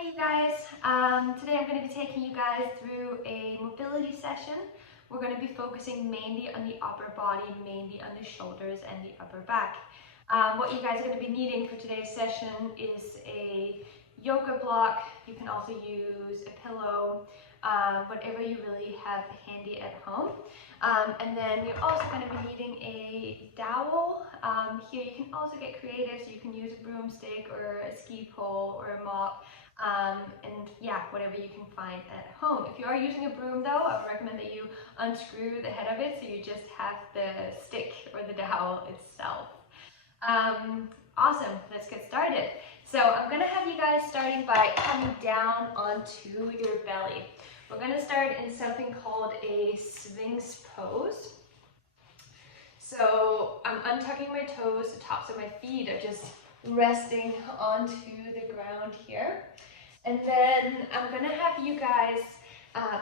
Hi you guys, today I'm going to be taking you guys through a mobility session. We're going to be focusing mainly on the upper body, mainly on the shoulders and the upper back. What you guys are going to be needing for today's session is a yoga block. You can also use a pillow, whatever you really have handy at home. And then you're also going to be needing a dowel. Here you can also get creative, so you can use a broomstick or a ski pole or a mop. And yeah, whatever you can find at home. If you are using a broom though, I would recommend that you unscrew the head of it so you just have the stick or the dowel itself. Awesome, let's get started. So I'm gonna have you guys starting by coming down onto your belly. We're gonna start in something called a Sphinx pose. So I'm untucking my toes, the tops of my feet are just resting onto the ground here. And then I'm gonna have you guys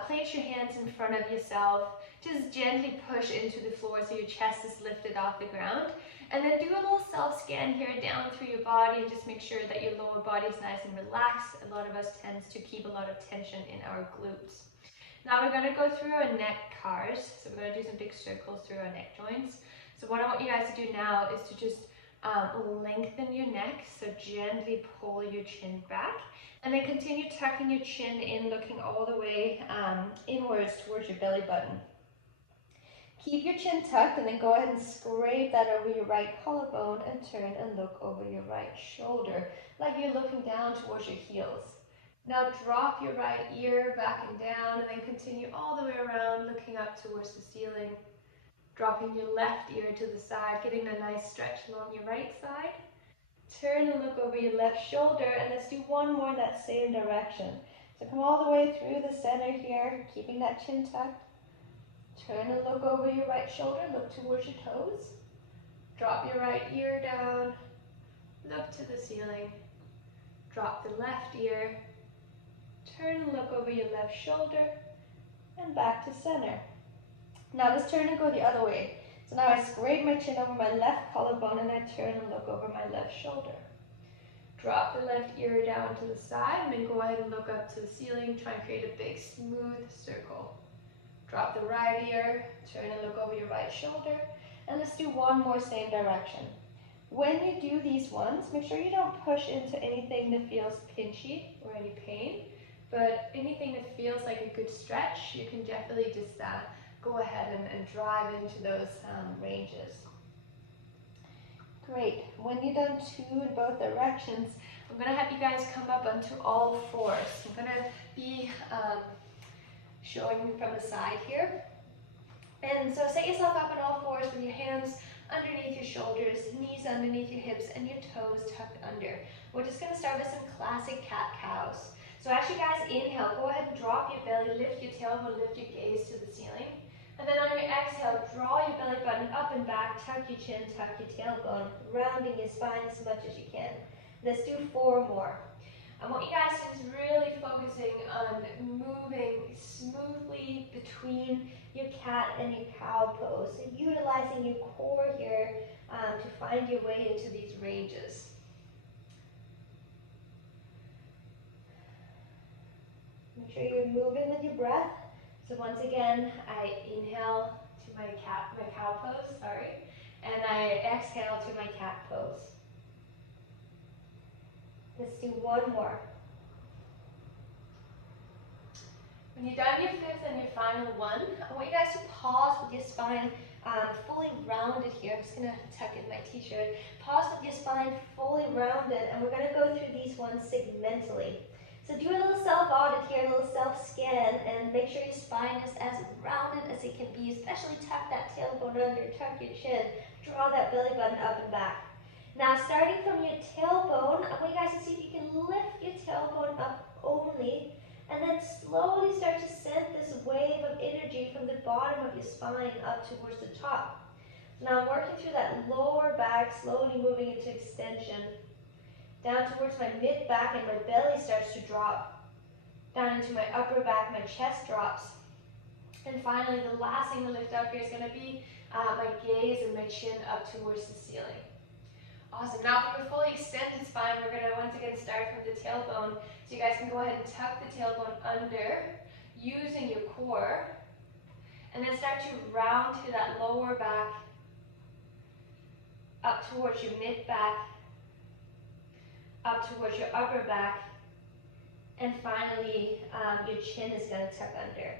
place your hands in front of yourself, just gently push into the floor so your chest is lifted off the ground. And then do a little self-scan here down through your body and just make sure that your lower body is nice and relaxed. A lot of us tends to keep a lot of tension in our glutes. Now we're gonna go through our neck cars. So we're gonna do some big circles through our neck joints. So what I want you guys to do now is to just lengthen your neck, so gently pull your chin back, and then continue tucking your chin in, looking all the way inwards towards your belly button. Keep your chin tucked, and then go ahead and scrape that over your right collarbone and turn and look over your right shoulder, like you're looking down towards your heels. Now drop your right ear back and down, and then continue all the way around, looking up towards the ceiling. Dropping your left ear to the side, getting a nice stretch along your right side. Turn and look over your left shoulder, and let's do one more in that same direction. So come all the way through the center here, keeping that chin tucked. Turn and look over your right shoulder, look towards your toes. Drop your right ear down, look to the ceiling. Drop the left ear, turn and look over your left shoulder, and back to center. Now let's turn and go the other way. So now I scrape my chin over my left collarbone and I turn and look over my left shoulder. Drop the left ear down to the side and then go ahead and look up to the ceiling. Try and create a big smooth circle. Drop the right ear, turn and look over your right shoulder. And let's do one more same direction. When you do these ones, make sure you don't push into anything that feels pinchy or any pain. But anything that feels like a good stretch, you can definitely just go ahead and drive into those ranges. Great. When you're done two in both directions, I'm going to have you guys come up onto all fours. I'm going to be showing you from the side here. And so set yourself up on all fours with your hands underneath your shoulders, knees underneath your hips, and your toes tucked under. We're just going to start with some classic cat-cows. So as you guys inhale, go ahead and drop your belly, lift your tailbone, lift your gaze to the ceiling. And then on your exhale, draw your belly button up and back, tuck your chin, tuck your tailbone, rounding your spine as much as you can. Let's do 4 more. I want you guys to just really focusing on moving smoothly between your cat and your cow pose. So utilizing your core here to find your way into these ranges. Make sure you're moving with your breath. So once again, I inhale to my cow pose, and I exhale to my cat pose. Let's do one more. When you're done your 5th and your final one, I want you guys to pause with your spine fully rounded here. I'm just going to tuck in my t-shirt. Pause with your spine fully rounded, and we're going to go through these ones segmentally. So do a little self-audit here, a little self-scan, and make sure your spine is as rounded as it can be, especially tuck that tailbone under, tuck your chin, draw that belly button up and back. Now starting from your tailbone, I want you guys to see if you can lift your tailbone up only, and then slowly start to send this wave of energy from the bottom of your spine up towards the top. Now I'm working through that lower back, slowly moving into extension. Down towards my mid-back, and my belly starts to drop. Down into my upper back, my chest drops. And finally, the last thing to lift up here is going to be my gaze and my chin up towards the ceiling. Awesome. Now from a fully extended spine, we're going to want once again start from the tailbone. So you guys can go ahead and tuck the tailbone under using your core. And then start to round through that lower back up towards your mid back, up towards your upper back, and finally your chin is going to tuck under.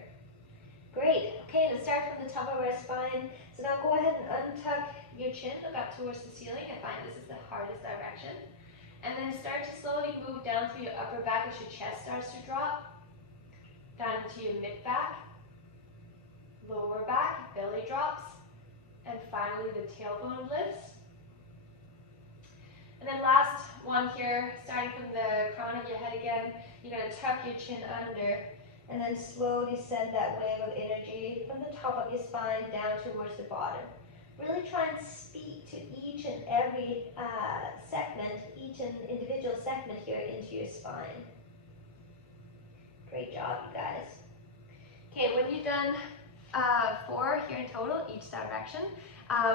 Great. Okay, let's start from the top of our spine. So now go ahead and untuck your chin, look up towards the ceiling. I find this is the hardest direction. And then start to slowly move down through your upper back as your chest starts to drop, down to your mid back, lower back, belly drops, and finally the tailbone lifts. And then last one here, starting from the crown of your head again, you're going to tuck your chin under and then slowly send that wave of energy from the top of your spine down towards the bottom. Really try and speak to each and every segment, each and individual segment here into your spine. Great job, you guys. Okay, when you're done 4 here in total, each direction,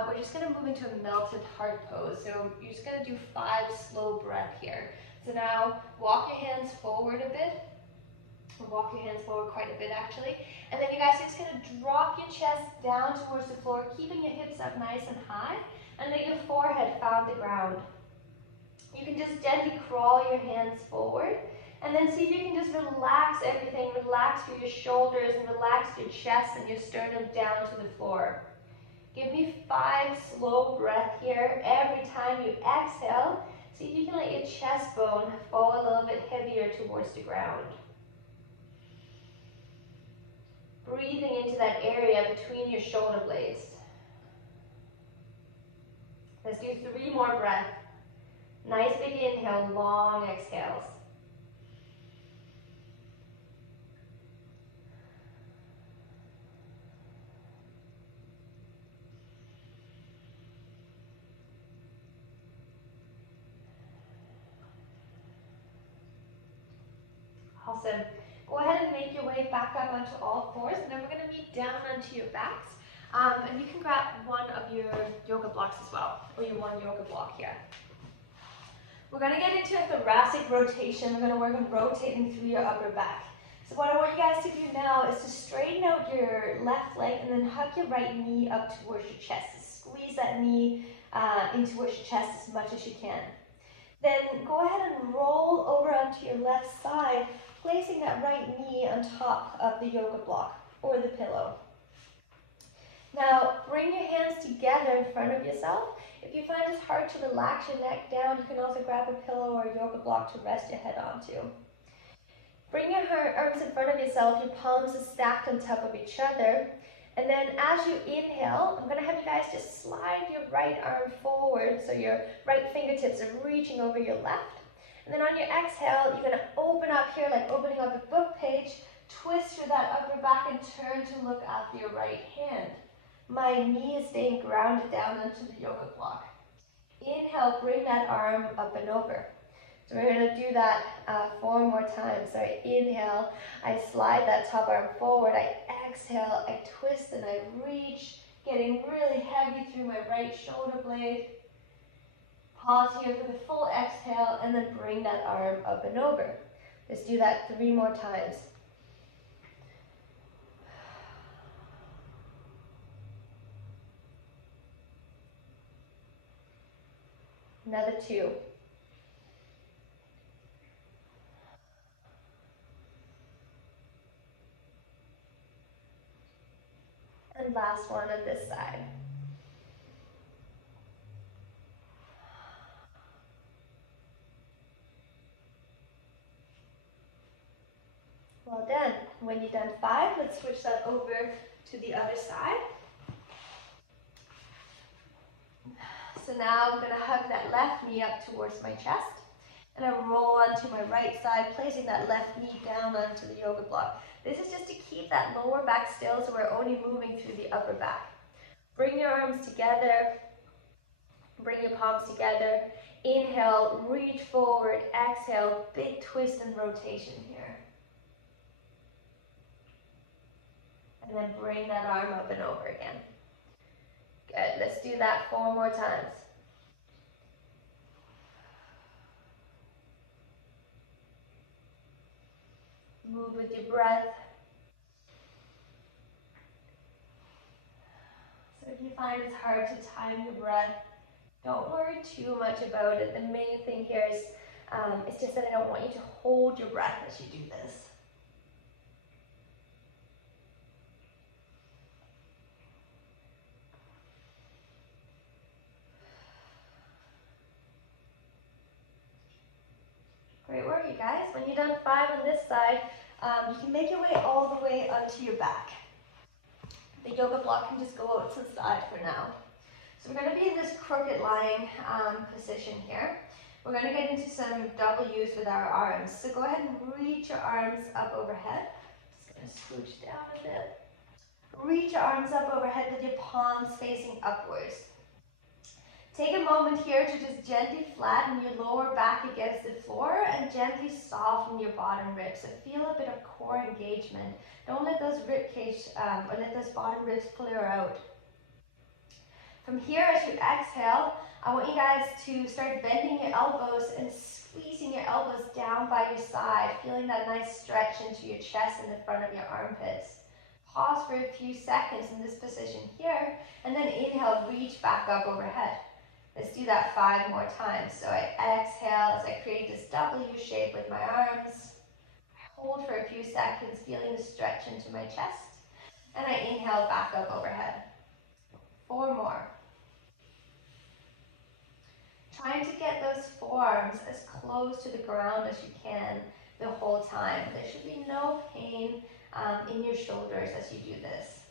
we're just going to move into a melted heart pose. So you're just going to do 5 slow breaths here. So now walk your hands forward a bit. Walk your hands forward quite a bit actually. And then you guys are just going to drop your chest down towards the floor, keeping your hips up nice and high, and let your forehead found the ground. You can just gently crawl your hands forward, and then see if you can just relax everything. Relax through your shoulders and relax your chest and your sternum down to the floor. Give me 5 slow breaths here. Every time you exhale, see if you can let your chest bone fall a little bit heavier towards the ground. Breathing into that area between your shoulder blades. Let's do 3 more breaths. Nice big inhale, long exhales. Awesome. Go ahead and make your way back up onto all fours, and then we're going to meet down onto your backs. And you can grab one of your yoga blocks as well, or your one yoga block here. We're going to get into a thoracic rotation. We're going to work on rotating through your upper back. So what I want you guys to do now is to straighten out your left leg and then hug your right knee up towards your chest. Squeeze that knee in towards your chest as much as you can. Then go ahead and roll over onto your left side, placing that right knee on top of the yoga block or the pillow. Now, bring your hands together in front of yourself. If you find it's hard to relax your neck down, you can also grab a pillow or a yoga block to rest your head onto. Bring your arms in front of yourself, your palms are stacked on top of each other. And then as you inhale, I'm going to have you guys just slide your right arm forward so your right fingertips are reaching over your left. And then on your exhale, you're going to open up here like opening up a book page, twist through that upper back and turn to look at your right hand. My knee is staying grounded down onto the yoga block. Inhale, bring that arm up and over. So we're going to do that 4 more times. So I inhale, I slide that top arm forward, I exhale, I twist and I reach, getting really heavy through my right shoulder blade. Pause here for the full exhale and then bring that arm up and over. Let's do that 3 more times. Another 2. And last one on this side. Well done. When you've done 5, let's switch that over to the other side. So now I'm going to hug that left knee up towards my chest. And I roll onto my right side, placing that left knee down onto the yoga block. This is just to keep that lower back still, so we're only moving through the upper back. Bring your arms together. Bring your palms together. Inhale, reach forward. Exhale, big twist and rotation here. And then bring that arm up and over again. Good, let's do that 4 more times. Move with your breath. So if you find it's hard to time your breath, don't worry too much about it. The main thing here is it's just that I don't want you to hold your breath as you do this. Great work, you guys. When you're done 5 on this side, you can make your way all the way onto your back. The yoga block can just go out to the side for now. So we're going to be in this crooked lying position here. We're going to get into some W's with our arms. So go ahead and reach your arms up overhead. Just going to scooch down a bit. Reach your arms up overhead with your palms facing upwards. Take a moment here to just gently flatten your lower back against the floor and gently soften your bottom ribs. So feel a bit of core engagement. Don't let those rib cage or let those bottom ribs flare out. From here, as you exhale, I want you guys to start bending your elbows and squeezing your elbows down by your side, feeling that nice stretch into your chest and the front of your armpits. Pause for a few seconds in this position here, and then inhale, reach back up overhead. Let's do that 5 more times. So I exhale as I create this W shape with my arms. I hold for a few seconds, feeling the stretch into my chest, and I inhale back up overhead. 4 more. Trying to get those forearms as close to the ground as you can the whole time. There should be no pain in your shoulders as you do this.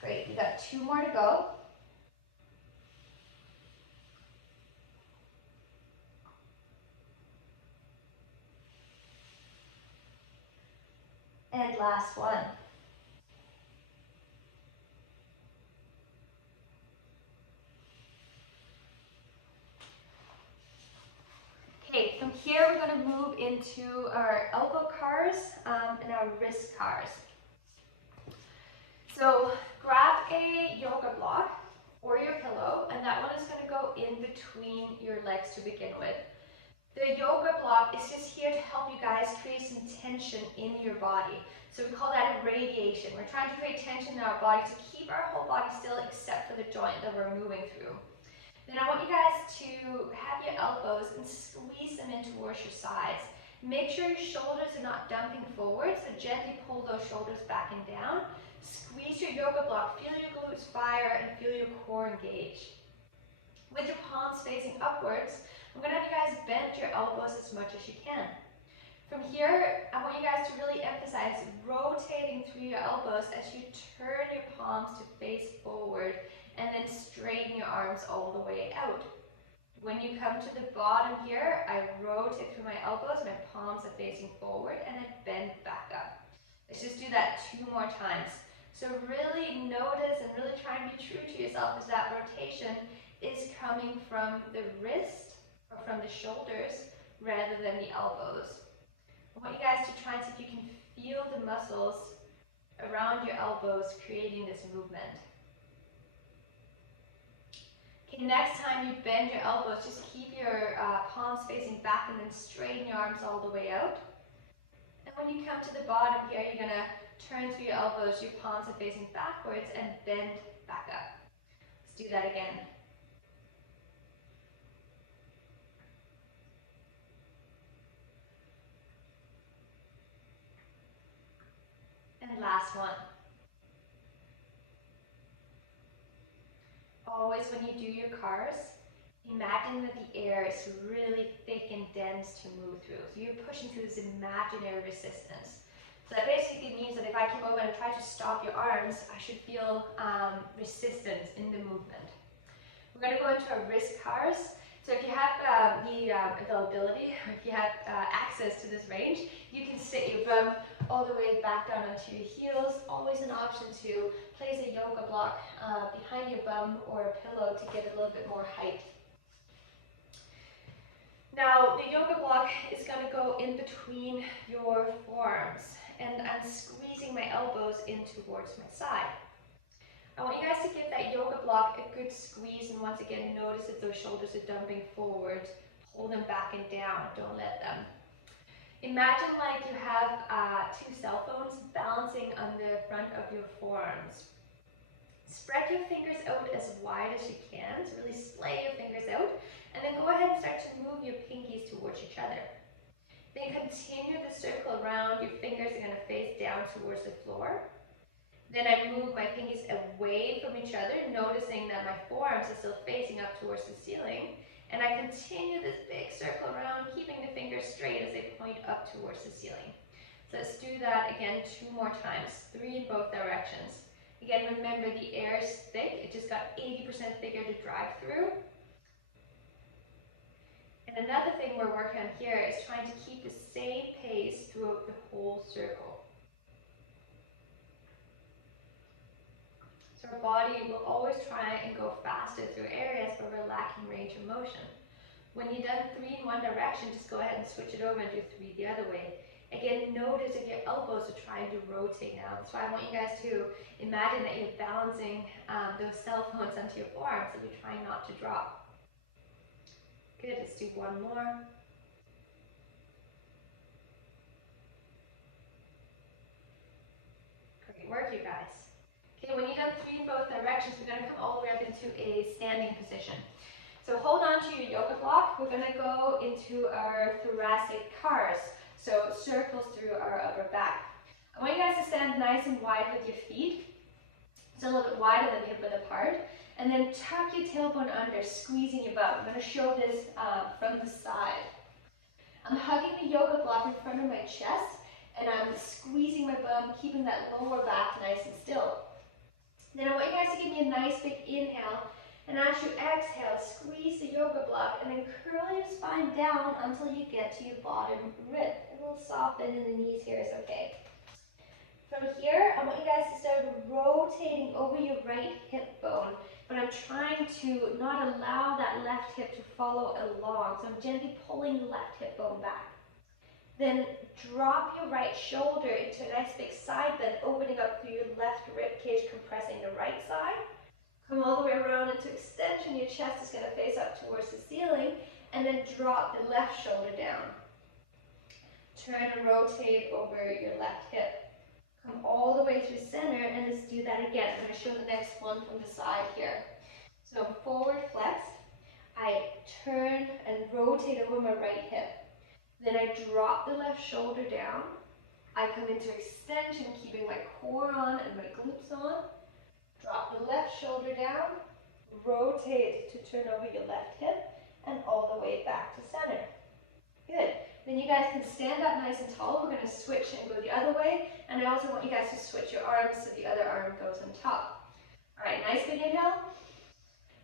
Great, we got 2 more to go. And last one. Okay, from here we're going to move into our elbow cars and our wrist cars. So grab a yoga block or your pillow, and that one is going to go in between your legs to begin with. The yoga block is just here to help you guys create some tension in your body. So we call that a radiation. We're trying to create tension in our body to keep our whole body still except for the joint that we're moving through. Then I want you guys to have your elbows and squeeze them in towards your sides. Make sure your shoulders are not dumping forward, so gently pull those shoulders back and down. Squeeze your yoga block, feel your glutes fire, and feel your core engage. With your palms facing upwards, I'm going to have you guys bend your elbows as much as you can. From here, I want you guys to really emphasize rotating through your elbows as you turn your palms to face forward and then straighten your arms all the way out. When you come to the bottom here, I rotate through my elbows, my palms are facing forward, and I bend back up. Let's just do that 2 more times. So really notice and really try and be true to yourself as that rotation is coming from the wrist or from the shoulders rather than the elbows. I want you guys to try and see if you can feel the muscles around your elbows creating this movement. Okay, next time you bend your elbows, just keep your palms facing back and then straighten your arms all the way out. And when you come to the bottom here, you're going to turn through your elbows, your palms are facing backwards, and bend back up. Let's do that again. And last one. Always when you do your cars, imagine that the air is really thick and dense to move through. So you're pushing through this imaginary resistance. So that basically means that if I come over and try to stop your arms, I should feel resistance in the movement. We're going to go into our wrist cars. So if you have the availability, or if you have access to this range, you can sit your bum all the way back down onto your heels. Always an option to place a yoga block behind your bum or a pillow to get a little bit more height. Now the yoga block is going to go in between your forearms, and I'm squeezing my elbows in towards my side. I want you guys to give that yoga block a good squeeze, and once again notice if those shoulders are dumping forward Pull them back and down, don't let them. Imagine like you have two cell phones balancing on the front of your forearms. Spread your fingers out as wide as you can, so really splay your fingers out, and then go ahead and start to move your pinkies towards each other. Then continue the circle around, your fingers are going to face down towards the floor. Then I move my pinkies away from each other, noticing that my forearms are still facing up towards the ceiling. And I continue this big circle around, keeping the fingers straight as they point up towards the ceiling. So let's do that again 2 more times, 3 in both directions. Again, remember the air is thick, it just got 80% thicker to drive through. And another thing we're working on here is trying to keep the same pace throughout the whole circle. So our body will always try and go faster through areas where we're lacking range of motion. When you've done 3 in one direction, just go ahead and switch it over and do 3 the other way. Again, notice if your elbows are trying to rotate now. That's why I want you guys to imagine that you're balancing those cell phones onto your forearms, so you're trying not to drop. Good, let's do 1 more. Great work, you guys. Okay, when you've done 3 in both directions, we're going to come all the way up into a standing position. So hold on to your yoga block. We're going to go into our thoracic cars, so circles through our upper back. I want you guys to stand nice and wide with your feet, so a little bit wider than hip width apart, and then tuck your tailbone under, squeezing your butt. I'm going to show this from the side. I'm hugging the yoga block in front of my chest, and I'm squeezing my bum, keeping that lower back nice and still. Then I want you guys to give me a nice big inhale, and as you exhale, squeeze the yoga block, and then curl your spine down until you get to your bottom rib. A little soft bend in the knees here is okay. From here, I want you guys to start rotating over your right hip bone, but I'm trying to not allow that left hip to follow along, so I'm gently pulling the left hip bone back. Then drop your right shoulder into a nice big side bend, opening up through your left rib cage, compressing the right side. Come all the way around into extension. Your chest is going to face up towards the ceiling, and then drop the left shoulder down. Turn and rotate over your left hip. Come all the way through center, and let's do that again. I'm going to show the next one from the side here. So I'm forward flexed. I turn and rotate over my right hip. Then I drop the left shoulder down. I come into extension, keeping my core on and my glutes on. Drop the left shoulder down. Rotate to turn over your left hip and all the way back to center. Good. Then you guys can stand up nice and tall. We're going to switch and go the other way. And I also want you guys to switch your arms so the other arm goes on top. All right, nice big inhale.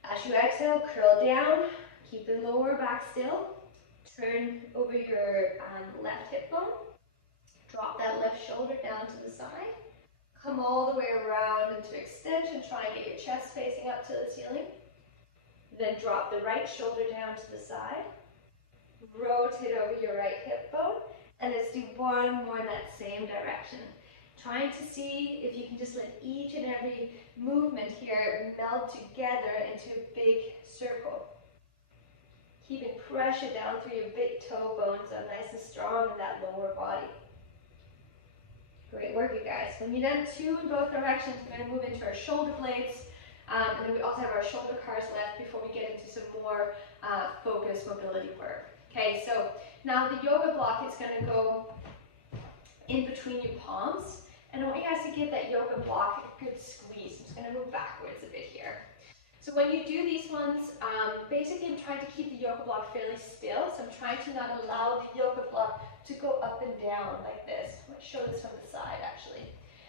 As you exhale, curl down. Keep the lower back still. Turn over your left hip bone. Drop that left shoulder down to the side. Come all the way around into extension. Try and get your chest facing up to the ceiling. Then drop the right shoulder down to the side. Rotate over your right hip bone. And let's do 1 more in that same direction. Trying to see if you can just let each and every movement here meld together into a big circle. Keeping pressure down through your big toe bones are nice and strong in that lower body. Great work, you guys. When you're done 2 in both directions, we're going to move into our shoulder blades. And then we also have our shoulder cars left before we get into some more focused mobility work. Okay, so now the yoga block is going to go in between your palms. And I want you guys to give that yoga block a good squeeze. I'm just going to move backwards a bit here. So when you do these ones, basically I'm trying to keep the yoga block fairly still. So I'm trying to not allow the yoga block to go up and down like this. I'm going to show this from the side actually.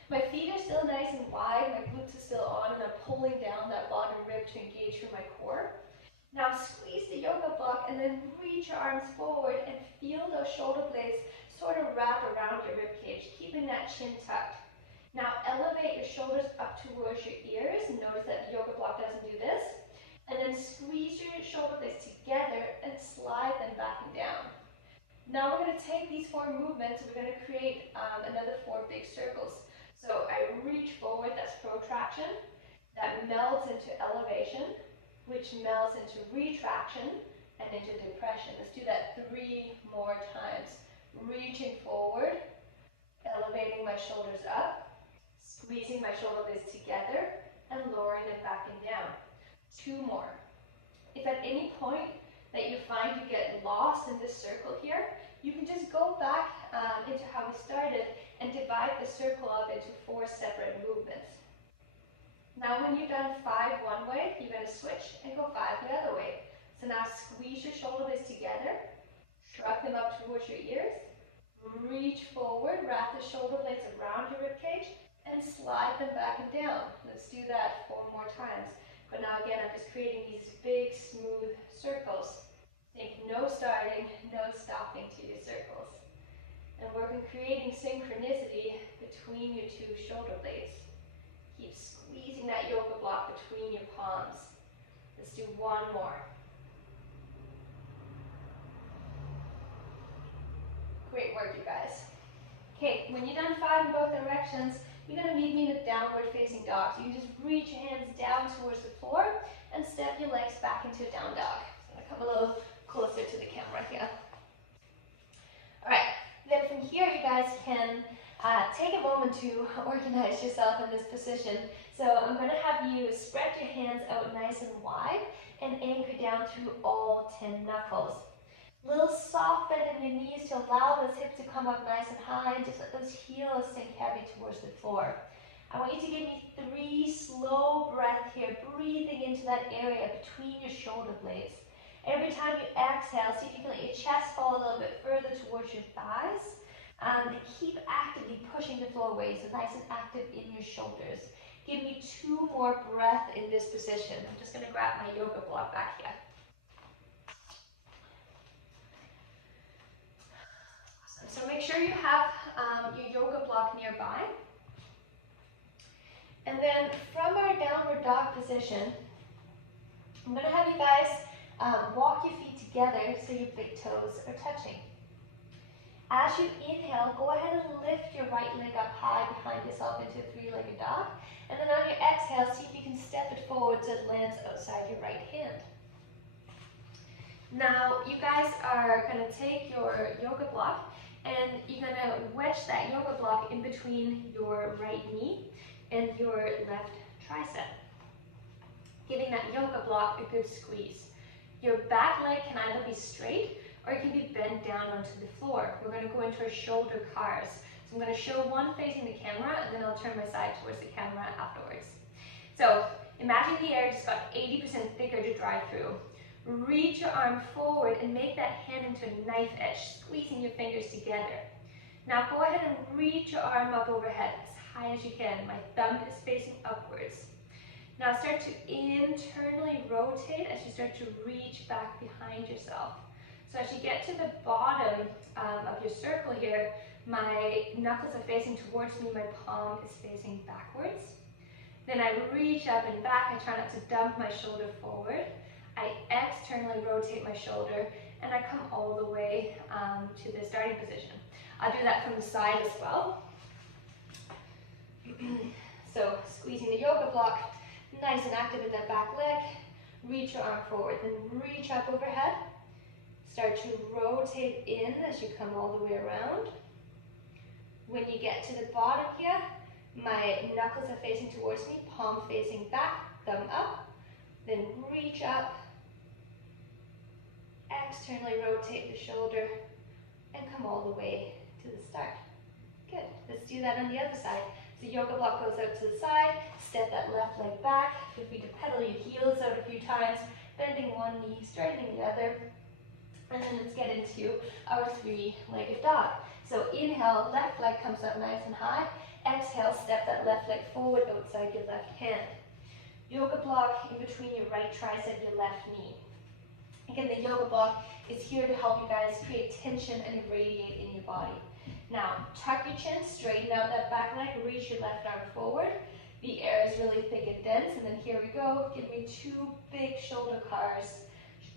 My feet are still nice and wide, my glutes are still on, and I'm pulling down that bottom rib to engage through my core. Now squeeze the yoga block and then reach your arms forward and feel those shoulder blades sort of wrap around your rib cage, keeping that chin tucked. Now elevate your shoulders up towards your ears. Notice that the yoga block doesn't do this. And then squeeze your shoulder blades together and slide them back and down. Now we're going to take these 4 movements and we're going to create another 4 big circles. So I reach forward, that's protraction. That melts into elevation, which melts into retraction, and into depression. Let's do that 3 more times. Reaching forward, elevating my shoulders up, squeezing my shoulder blades together, and lowering it back and down. 2 more. If at any point that you find you get lost in this circle here, you can just go back into how we started and divide the circle up into 4 separate movements. Now when you've done 5 one way, you're going to switch and go 5 the other way. So now squeeze your shoulder blades together, shrug them up towards your ears, reach forward, wrap the shoulder blades around your ribcage, and slide them back and down. Let's do that 4 more times. But now again, I'm just creating these big, smooth circles. Think no starting, no stopping to your circles. And work on creating synchronicity between your 2 shoulder blades. Keep squeezing that yoga block between your palms. Let's do 1 more. Great work, you guys. Okay, when you're done 5 in both directions, you're going to meet me in a downward facing dog. So you just reach your hands down towards the floor and step your legs back into a down dog. So I'm going to come a little closer to the camera here. All right, then from here you guys can take a moment to organize yourself in this position. So I'm going to have you spread your hands out nice and wide and anchor down through all 10 knuckles. Little soft bend in your knees to allow those hips to come up nice and high, and just let those heels sink heavy towards the floor. I want you to give me 3 slow breaths here, breathing into that area between your shoulder blades. Every time you exhale, see if you can let your chest fall a little bit further towards your thighs. And keep actively pushing the floor away, so nice and active in your shoulders. Give me 2 more breaths in this position. I'm just going to grab my yoga block back here. So make sure you have your yoga block nearby. And then from our downward dog position, I'm going to have you guys walk your feet together so your big toes are touching. As you inhale, go ahead and lift your right leg up high behind yourself into a 3-legged dog. And then on your exhale, see if you can step it forward so it lands outside your right hand. Now, you guys are going to take your yoga block and you're going to wedge that yoga block in between your right knee and your left tricep, giving that yoga block a good squeeze. Your back leg can either be straight or it can be bent down onto the floor. We're going to go into our shoulder cars. So I'm going to show one facing the camera, and then I'll turn my side towards the camera afterwards. So imagine the air just got 80% thicker to drive through. Reach your arm forward and make that hand into a knife edge, squeezing your fingers together. Now go ahead and reach your arm up overhead as high as you can. My thumb is facing upwards. Now start to internally rotate as you start to reach back behind yourself. So as you get to the bottom of your circle here, my knuckles are facing towards me, my palm is facing backwards. Then I reach up and back, I try not to dump my shoulder forward. I externally rotate my shoulder and I come all the way to the starting position. I'll do that from the side as well. So squeezing the yoga block, nice and active in that back leg. Reach your arm forward, then reach up overhead. Start to rotate in as you come all the way around. When you get to the bottom here, my knuckles are facing towards me, palm facing back, thumb up. Then reach up, externally rotate the shoulder, and come all the way to the start. Good. Let's do that on the other side. So yoga block goes out to the side, step that left leg back, feel free to pedal your heels out a few times, bending one knee, straightening the other. And then let's get into our 3-legged dog. So inhale, left leg comes up nice and high. Exhale, step that left leg forward outside your left hand. Yoga block in between your right tricep, your left knee. Again, the yoga block is here to help you guys create tension and radiate in your body. Now, tuck your chin, straighten out that back leg, reach your left arm forward. The air is really thick and dense, and then here we go. Give me 2 big shoulder cars,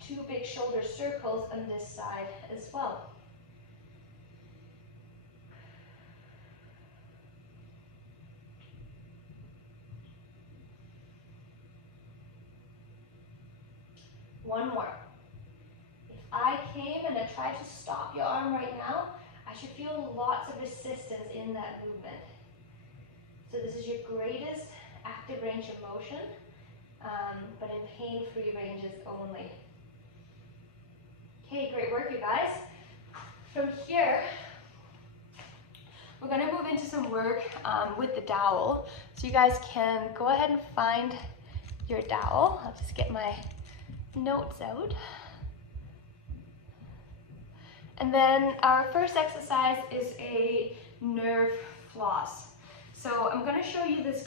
2 big shoulder circles on this side as well. One more. I came and I tried to stop your arm right now, I should feel lots of resistance in that movement. So this is your greatest active range of motion, but in pain-free ranges only. Okay, great work, you guys. From here, we're going to move into some work with the dowel. So you guys can go ahead and find your dowel. I'll just get my notes out. And then our first exercise is a nerve floss. So I'm going to show you this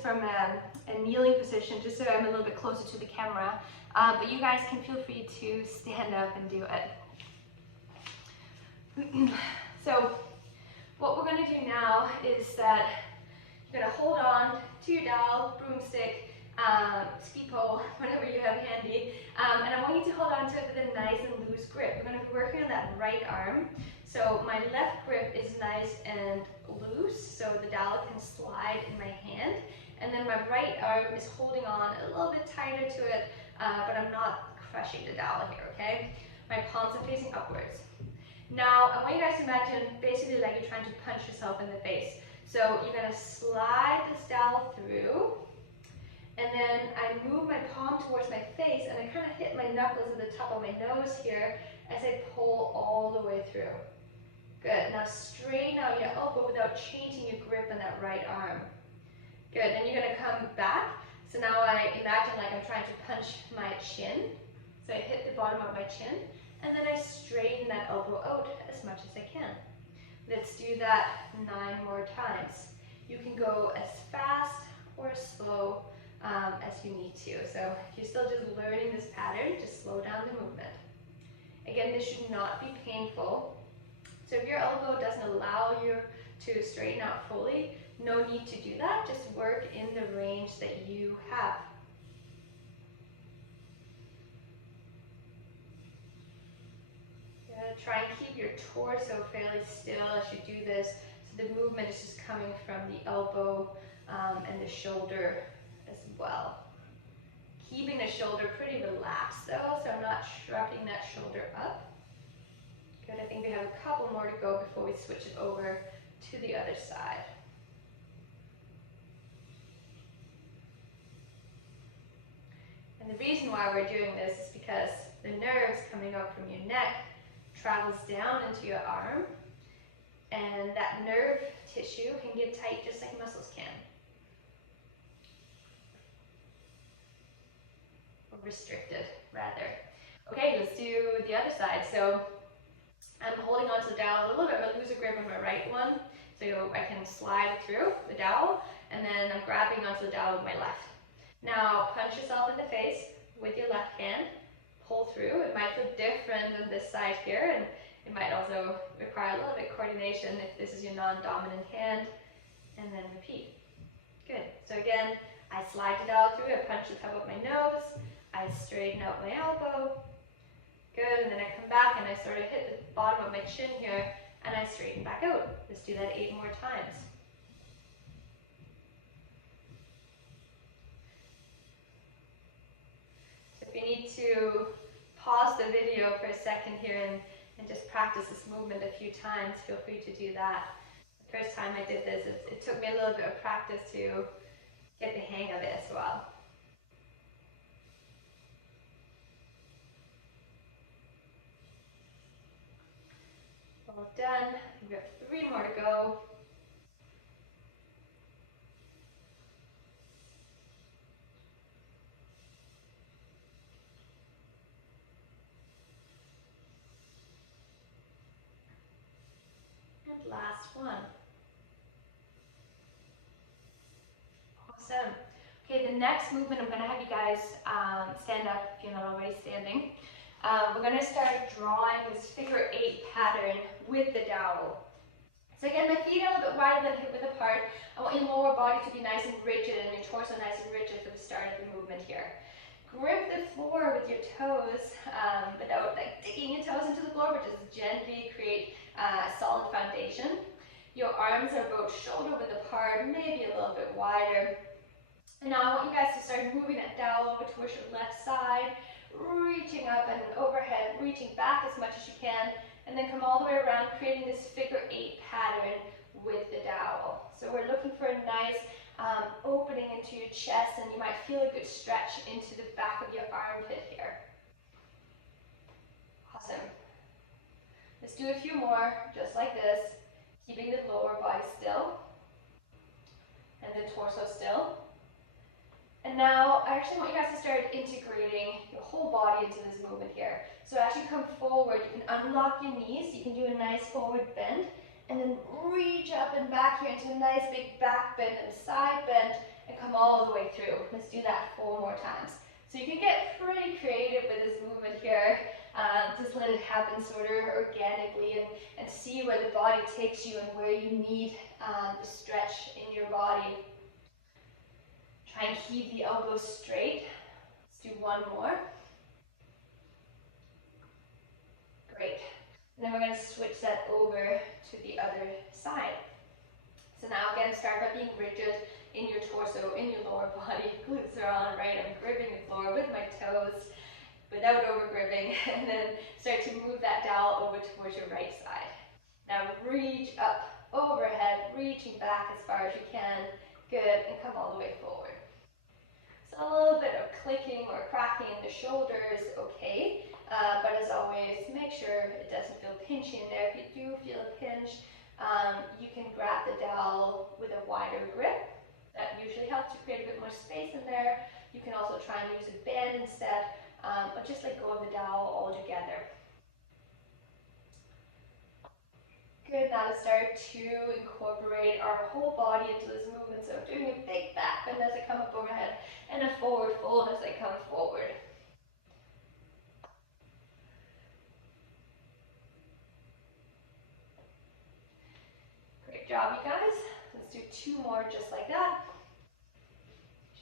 from a kneeling position, just so I'm a little bit closer to the camera. But you guys can feel free to stand up and do it. So what we're going to do now is that you're going to hold on to your dowel, broomstick, ski pole, whatever you have handy, and I want you to hold on to it with a nice and loose grip. We're going to be working on that right arm. So my left grip is nice and loose, so the dowel can slide in my hand, and then my right arm is holding on a little bit tighter to it, but I'm not crushing the dowel here, okay? My palms are facing upwards. Now, I want you guys to imagine basically like you're trying to punch yourself in the face. So you're going to slide this dowel through, and then I move my palm towards my face, and I kind of hit my knuckles at the top of my nose here as I pull all the way through. Good. Now straighten out your elbow without changing your grip on that right arm. Good. Then you're going to come back. So now I imagine like I'm trying to punch my chin. So I hit the bottom of my chin, and then I straighten that elbow out as much as I can. Let's do that 9 more times. You can go as fast or as slow as you need to. So if you're still just learning this pattern, just slow down the movement. Again, this should not be painful. So if your elbow doesn't allow you to straighten out fully, no need to do that. Just work in the range that you have. Try and keep your torso fairly still as you do this, so the movement is just coming from the elbow and the shoulder as well. Keeping the shoulder pretty relaxed though, so I'm not shrugging that shoulder up. Good, I think we have a couple more to go before we switch it over to the other side. And the reason why we're doing this is because the nerves coming up from your neck travels down into your arm, and that nerve tissue can get tight just like muscles can. Or restricted, rather. Okay, let's do the other side. So I'm holding onto the dowel, a little bit of a looser grip on my right one, so I can slide through the dowel, and then I'm grabbing onto the dowel with my left. Now punch yourself in the face with your left hand. Pull through. It might look different than this side here, and it might also require a little bit of coordination if this is your non-dominant hand, and then repeat. Good. So again, I slide the dowel through, I punch the top of my nose, I straighten out my elbow. Good, and then I come back and I sort of hit the bottom of my chin here, and I straighten back out. Let's do that 8 more times. If you need to pause the video for a second here and just practice this movement a few times, feel free to do that. The first time I did this, it took me a little bit of practice to get the hang of it as well. All done. We have 3 more to go. Last one. Awesome. Okay, the next movement, I'm going to have you guys stand up if you're not already standing. We're going to start drawing this figure 8 pattern with the dowel. So again, my feet are a little bit wider than hip width apart. I want your lower body to be nice and rigid and your torso nice and rigid for the start of the movement here. Grip the floor with your toes without like digging your toes into the floor, but just gently create a solid foundation. Your arms are both shoulder width apart, maybe a little bit wider. And now I want you guys to start moving that dowel over towards your left side, reaching up and overhead, reaching back as much as you can, and then come all the way around, creating this figure 8 pattern with the dowel. So we're looking for a nice opening into your chest, and you might feel a good stretch into the back of your armpit here. Awesome. Let's do a few more, just like this, keeping the lower body still and the torso still. And now I actually want you guys to start integrating your whole body into this movement here. So as you come forward, you can unlock your knees, you can do a nice forward bend, and then reach up and back here into a nice big back bend and side bend, and come all the way through. Let's do that 4 more times. So you can get pretty creative with this movement here. Just let it happen sort of organically, and see where the body takes you and where you need the stretch in your body. Try and keep the elbows straight. Let's do 1 more. Great. And then we're going to switch that over to the other side. So now again, start by being rigid in your torso, in your lower body. Glutes are on, right? I'm gripping the floor with my toes without over gripping, and then start to move that dowel over towards your right side. Now reach up, overhead, reaching back as far as you can. Good, and come all the way forward. So a little bit of clicking or cracking in the shoulder is okay, but as always, make sure it doesn't feel pinchy in there. If you do feel a pinch, you can grab the dowel with a wider grip. That usually helps to create a bit more space in there. You can also try and use a band instead, or just let go of the dowel altogether. Good, now to start to incorporate our whole body into this movement. So doing a big back bend as I come up overhead, and a forward fold as I come forward. Great job, you guys. Let's do 2 more just like that.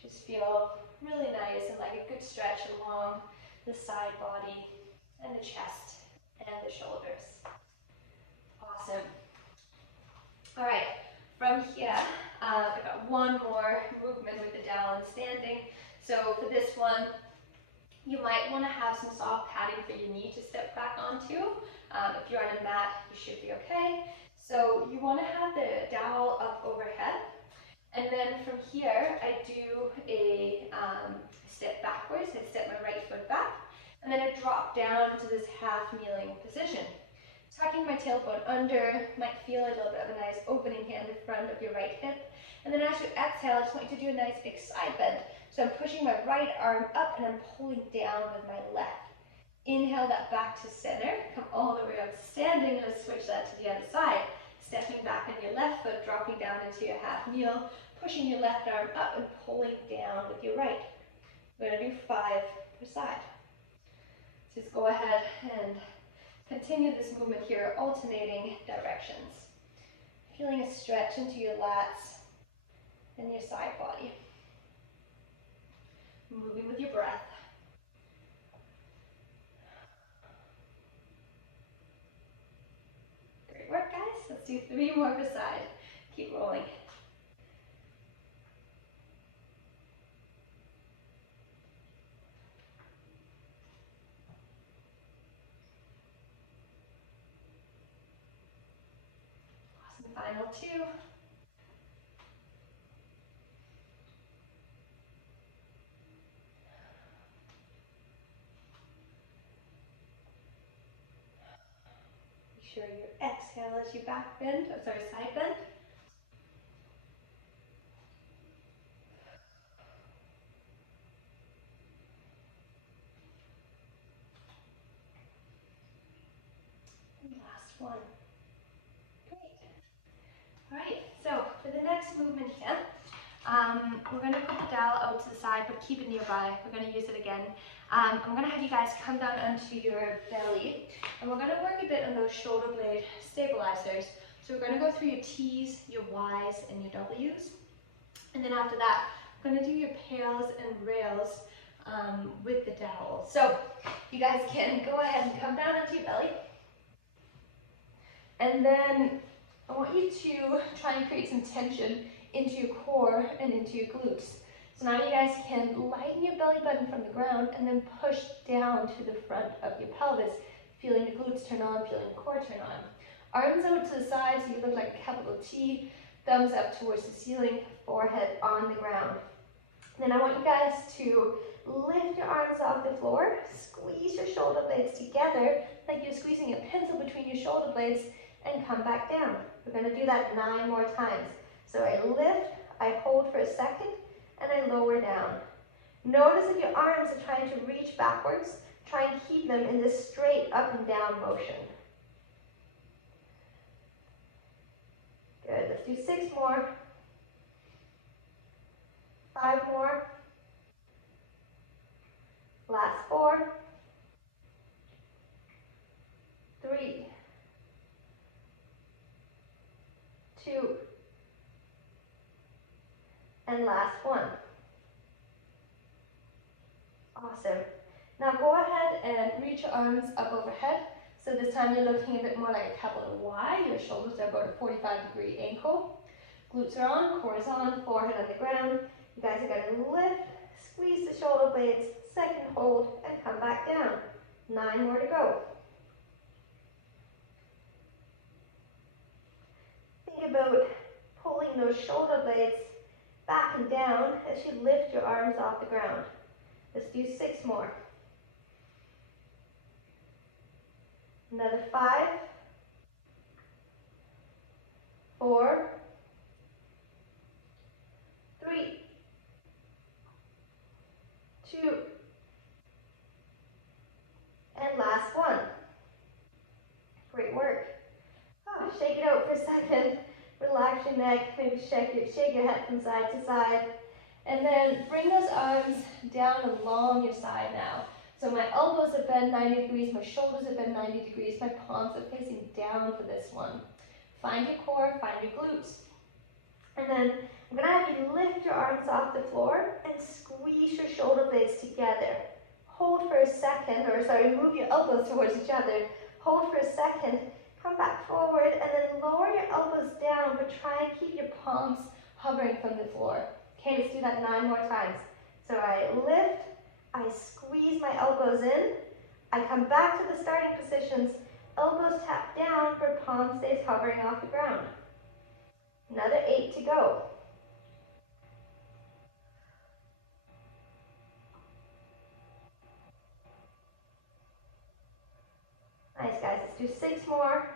Just feel really nice and like a good stretch along the side body and the chest and the shoulders. Awesome. All right, from here, I've got 1 more movement with the dowel and standing. So for this one, you might want to have some soft padding for your knee to step back onto. If you're on a mat, you should be okay. So you want to have the dowel up overhead. And then from here, I do a step backwards. I step my right foot back, and then I drop down to this half kneeling position. Tucking my tailbone under, might feel a little bit of a nice opening here in the front of your right hip. And then as you exhale, I just want you to do a nice big side bend. So I'm pushing my right arm up and I'm pulling down with my left. Inhale that back to center, come all the way up standing, and let's switch that to the other side. Stepping back on your left foot, dropping down into your half kneel, pushing your left arm up and pulling down with your right. We're going to do 5 per side. Just go ahead and continue this movement here, alternating directions. Feeling a stretch into your lats and your side body. Moving with your breath. Great work, guys. Let's do 3 more per side. Keep rolling. Awesome. Final 2. Sure you exhale as you back bend, side bend. And last one. Great. All right, so for the next movement here, we're going to put the dowel out to the side, but keep it nearby. We're going to use it again. I'm going to have you guys come down onto your belly, and we're going to work a bit on those shoulder blade stabilizers. So we're going to go through your T's, your Y's, and your W's. And then after that, we're going to do your pails and rails with the dowel. So you guys can go ahead and come down onto your belly. And then I want you to try and create some tension into your core and into your glutes. So now you guys can lighten your belly button from the ground and then push down to the front of your pelvis, feeling the glutes turn on, feeling the core turn on. Arms out to the side so you look like a capital T, thumbs up towards the ceiling, forehead on the ground. Then I want you guys to lift your arms off the floor, squeeze your shoulder blades together like you're squeezing a pencil between your shoulder blades, and come back down. We're going to do that 9 more times. So I lift, I hold for a second, and I lower down. Notice if your arms are trying to reach backwards, try and keep them in this straight up and down motion. Good, let's do 6 more. 5 more. Last 4. 3. 2. And last 1. Awesome. Now go ahead and reach your arms up overhead. So this time you're looking a bit more like a capital Y. Your shoulders are about a 45-degree angle. Glutes are on, core is on, forehead on the ground. You guys are going to lift, squeeze the shoulder blades, second hold, and come back down. 9 more to go. Think about pulling those shoulder blades back and down as you lift your arms off the ground. Let's do 6 more. Another 5, 4, 3, 2, and last 1. Great work. Shake it out for a second. Relax your neck, maybe shake your head from side to side. And then bring those arms down along your side now. So my elbows are bent 90 degrees, my shoulders are bent 90 degrees, my palms are facing down for this one. Find your core, find your glutes. And then I'm going to have you lift your arms off the floor and squeeze your shoulder blades together. Hold for a second, move your elbows towards each other. Hold for a second, come back forward, and then lower your elbows down, but try and keep your palms hovering from the floor. Okay, let's do that 9 more times. So I lift, I squeeze my elbows in, I come back to the starting positions, elbows tap down, but palm stays hovering off the ground. Another 8 to go. Nice, guys. Let's do 6 more.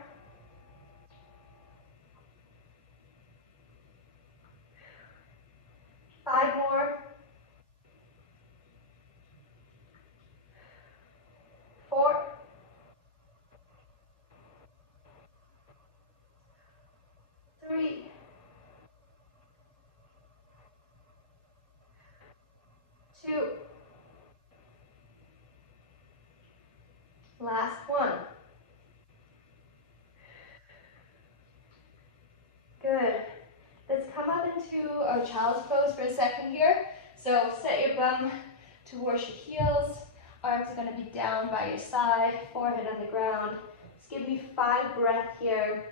5 more. 4. 3. 2. Last 1. Good. Let's come up into our child's pose for a second here. So set your bum towards your heels. Arms are going to be down by your side, forehead on the ground. Just give me 5 breaths here,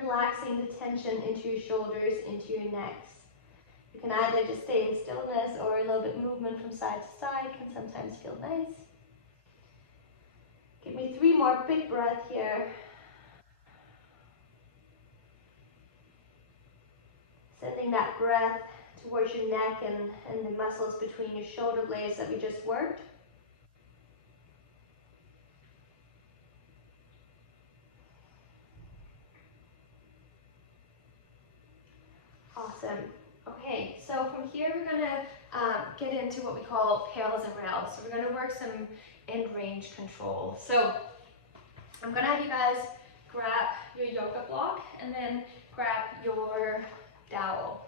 relaxing the tension into your shoulders, into your necks. You can either just stay in stillness or a little bit movement from side to side can sometimes feel nice. Give me 3 more big breaths here. Sending that breath towards your neck and the muscles between your shoulder blades that we just worked. Awesome. Okay, so from here we're going to get into what we call parallels and rails. So we're going to work some end range control. So I'm going to have you guys grab your yoga block and then grab your dowel.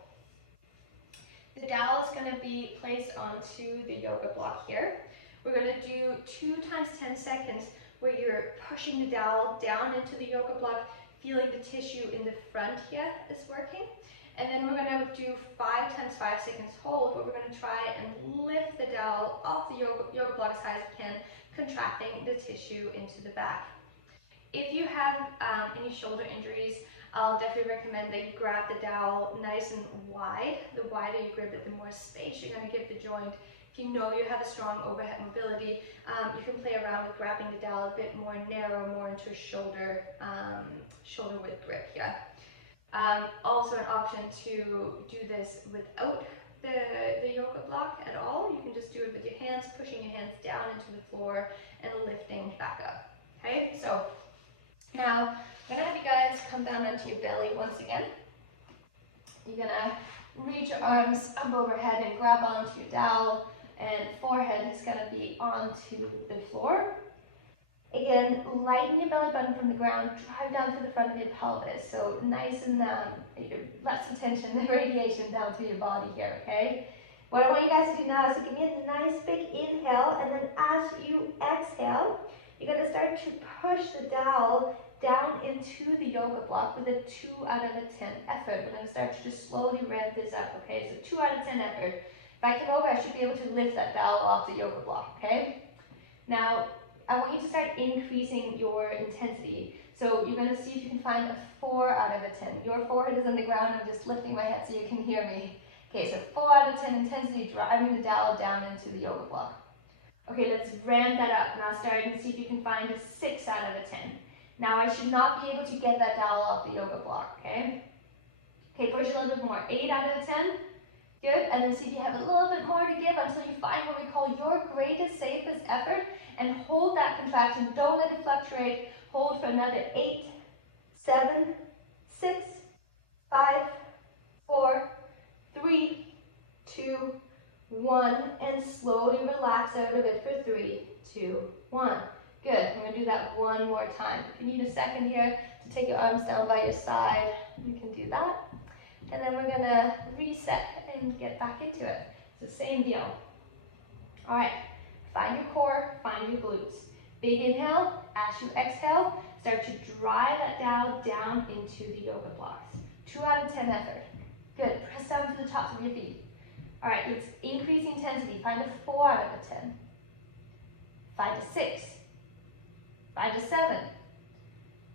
The dowel is going to be placed onto the yoga block here. We're going to do 2 times 10 seconds where you're pushing the dowel down into the yoga block, feeling the tissue in the front here is working. And then we're going to do 5 times 5 seconds hold, where we're going to try and lift the dowel off the yoga block as high as we can, contracting the tissue into the back. If you have any shoulder injuries, I'll definitely recommend that you grab the dowel nice and wide. The wider you grip it, the more space you're going to give the joint. If you know you have a strong overhead mobility, you can play around with grabbing the dowel a bit more narrow, more into a shoulder width grip here. Also an option to do this without the yoga block at all. You can just do it with your hands, pushing your hands down into the floor and lifting back up. Okay, so now I'm gonna have you guys come down onto your belly once again. You're gonna reach your arms up overhead and grab onto your dowel, and forehead is gonna be onto the floor. Again, lighten your belly button from the ground, drive down to the front of your pelvis. So nice and less tension, radiation down through your body here, okay? What I want you guys to do now is to give me a nice big inhale, and then as you exhale, you're gonna start to push the dowel down into the yoga block with a 2 out of 10 effort. We're gonna start to just slowly ramp this up, okay? So 2 out of 10 effort. If I come over, I should be able to lift that dowel off the yoga block, okay? Now, I want you to start increasing your intensity. So you're gonna see if you can find a 4 out of 10. Your forehead is on the ground. I'm just lifting my head so you can hear me. Okay, so 4 out of 10 intensity, driving the dowel down into the yoga block. Okay, let's ramp that up. Now start and see if you can find a 6 out of 10. Now I should not be able to get that dowel off the yoga block, okay? Okay, push a little bit more. 8 out of 10. Good, and then see if you have a little bit more to give until you find what we call your greatest, safest effort, and hold that contraction. Don't let it fluctuate. Hold for another 8, 7, 6, 5, 4, 3, 2, 1, and slowly relax out of it for 3, 2, 1. Good, I'm going to do that one more time. If you need a second here to take your arms down by your side, you can do that. And then we're gonna reset and get back into it. It's the same deal. All right, find your core, find your glutes. Big inhale, as you exhale, start to drive that dowel down into the yoga blocks. 2 out of 10 effort. Good, press down to the tops of your feet. All right, let's increase the intensity. Find a 4 out of 10. Find a 6. Find a 7.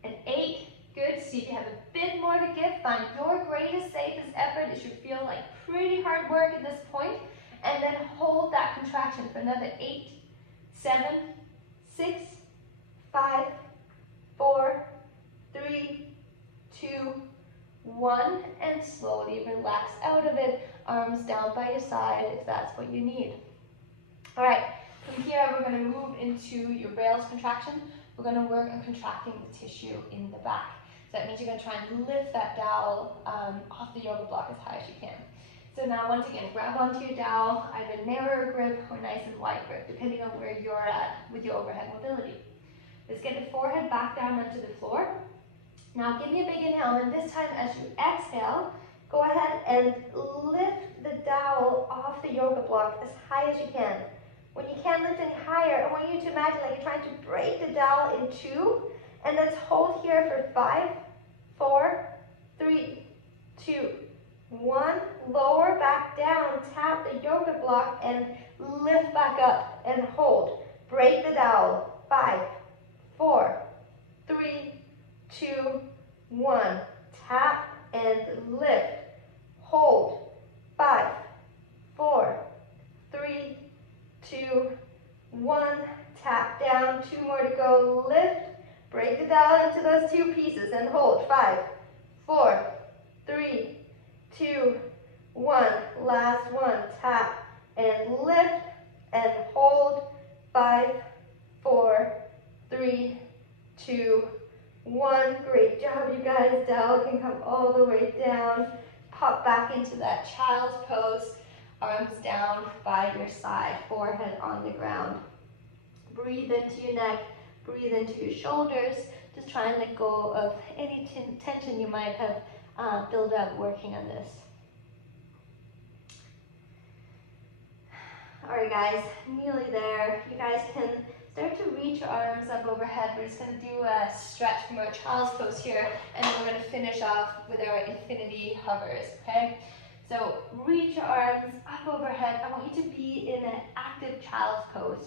An 8. Good, see if you have a bit more to give. Find your greatest, safest effort. It should feel like pretty hard work at this point. And then hold that contraction for another 8, 7, 6, 5, 4, 3, 2, 1. And slowly relax out of it. Arms down by your side if that's what you need. All right, from here we're going to move into your rails contraction. We're going to work on contracting the tissue in the back. So that means you're going to try and lift that dowel off the yoga block as high as you can. So now once again, grab onto your dowel, either narrow grip or nice and wide grip, depending on where you're at with your overhead mobility. Let's get the forehead back down onto the floor. Now give me a big inhale, and this time as you exhale, go ahead and lift the dowel off the yoga block as high as you can. When you can't lift any higher, I want you to imagine like you're trying to break the dowel in 2. And let's hold here for 5, 4, 3, 2, 1. Lower back down, tap the yoga block and lift back up and hold. Break the dowel. 5, 4, 3, 2, 1. Tap and lift. Hold. 5, 4, 3, 2, 1. Tap down. 2 more to go. Lift. Break the dowel into those 2 pieces and hold. 5, 4, 3, 2, 1. Last one. Tap and lift and hold. 5, 4, 3, 2, 1. Great job, you guys. Dowel can come all the way down. Pop back into that child's pose. Arms down by your side. Forehead on the ground. Breathe into your neck. Breathe into your shoulders. Just try and let go of any tension you might have built up working on this. All right, guys, nearly there. You guys can start to reach your arms up overhead. We're just going to do a stretch from our child's pose here, and then we're going to finish off with our infinity hovers, okay? So reach your arms up overhead. I want you to be in an active child's pose.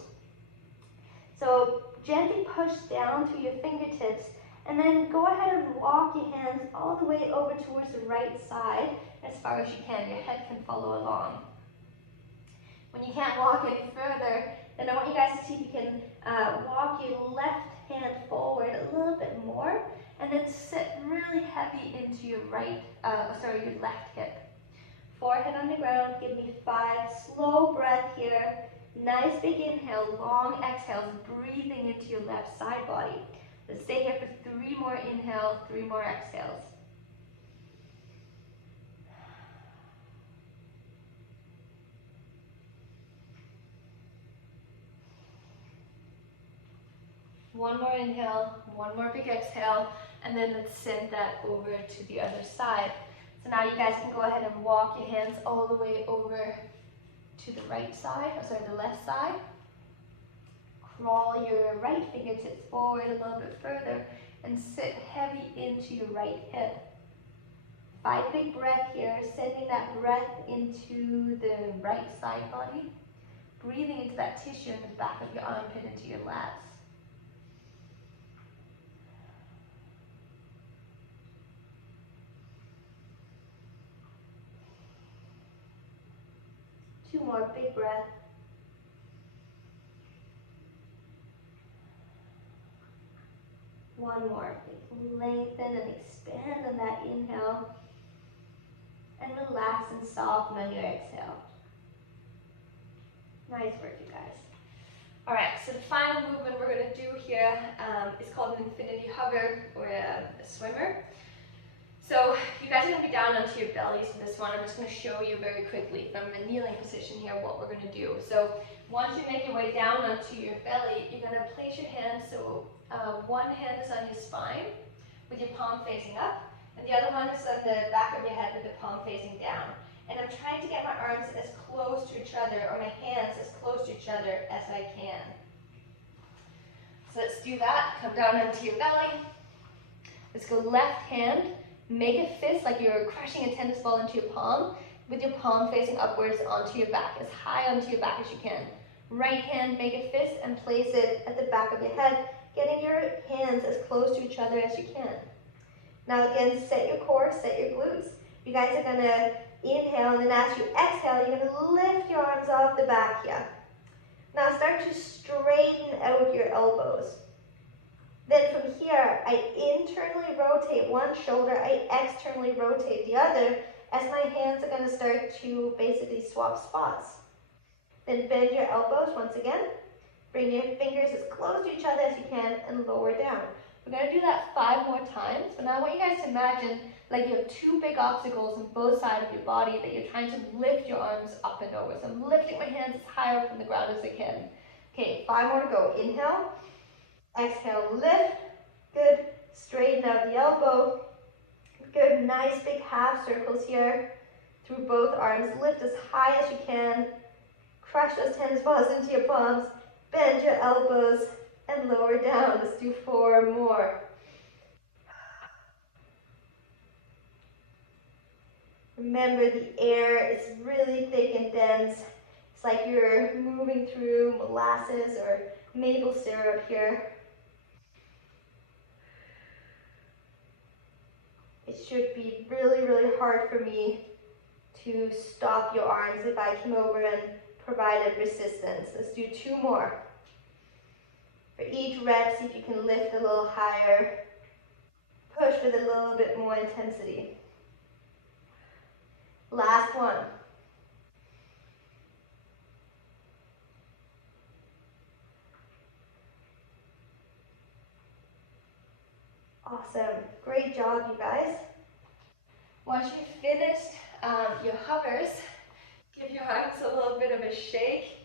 So gently push down through your fingertips And then go ahead and walk your hands all the way over towards the right side as far as you can. Your head can follow along. When you can't walk any further, then I want you guys to see if you can walk your left hand forward a little bit more, and then sit really heavy into your your left hip. Forehead on the ground, give me 5, slow breath here. Nice big inhale, long exhales, breathing into your left side body. Let's stay here for 3 more inhales, 3 more exhales. One more inhale, one more big exhale, and then let's send that over to the other side. So now you guys can go ahead and walk your hands all the way over to the right side, the left side. Crawl your right fingertips forward a little bit further and sit heavy into your right hip. 5 big breath here, sending that breath into the right side body, breathing into that tissue in the back of your armpit into your lats. Two more big breaths. One more. Lengthen and expand on that inhale. And relax and soften on your exhale. Nice work, you guys. All right, so the final movement we're going to do here is called an infinity hover, or a swimmer. So you guys are going to be down onto your bellies for this one. I'm just going to show you very quickly from a kneeling position here what we're going to do. So once you make your way down onto your belly, you're going to place your hands, so one hand is on your spine with your palm facing up, and the other one is on the back of your head with the palm facing down. And I'm trying to get my arms as close to each other, or my hands as close to each other as I can. So let's do that. Come down onto your belly. Let's go left hand. Make a fist like you're crushing a tennis ball into your palm, with your palm facing upwards onto your back, as high onto your back as you can. Right hand, make a fist and place it at the back of your head, getting your hands as close to each other as you can. Now again, set your core, set your glutes. You guys are going to inhale, and then as you exhale, you're going to lift your arms off the back here. Now start to straighten out your elbows. Then from here, I internally rotate one shoulder, I externally rotate the other, as my hands are going to start to basically swap spots. Then bend your elbows once again. Bring your fingers as close to each other as you can and lower down. We're going to do that 5 more times, but now I want you guys to imagine like you have 2 big obstacles on both sides of your body that you're trying to lift your arms up and over. So I'm lifting my hands as high up from the ground as I can. Okay, 5 more to go. Inhale. Exhale, lift. Good. Straighten out the elbow. Good. Nice big half circles here through both arms. Lift as high as you can. Crush those tennis balls into your palms. Bend your elbows and lower down. Let's do 4 more. Remember, the air is really thick and dense. It's like you're moving through molasses or maple syrup here. It should be really, really hard for me to stop your arms if I came over and provided resistance. Let's do 2 more. For each rep, see if you can lift a little higher. Push with a little bit more intensity. Last one. Awesome. Great job, you guys. Once you've finished your hovers, give your arms a little bit of a shake.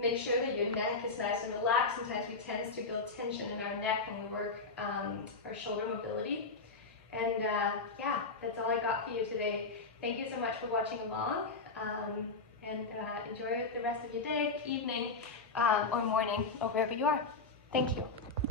Make sure that your neck is nice and relaxed. Sometimes we tend to build tension in our neck when we work our shoulder mobility. And yeah, that's all I got for you today. Thank you so much for watching along, and enjoy the rest of your day, evening, or morning, or wherever you are. Thank you.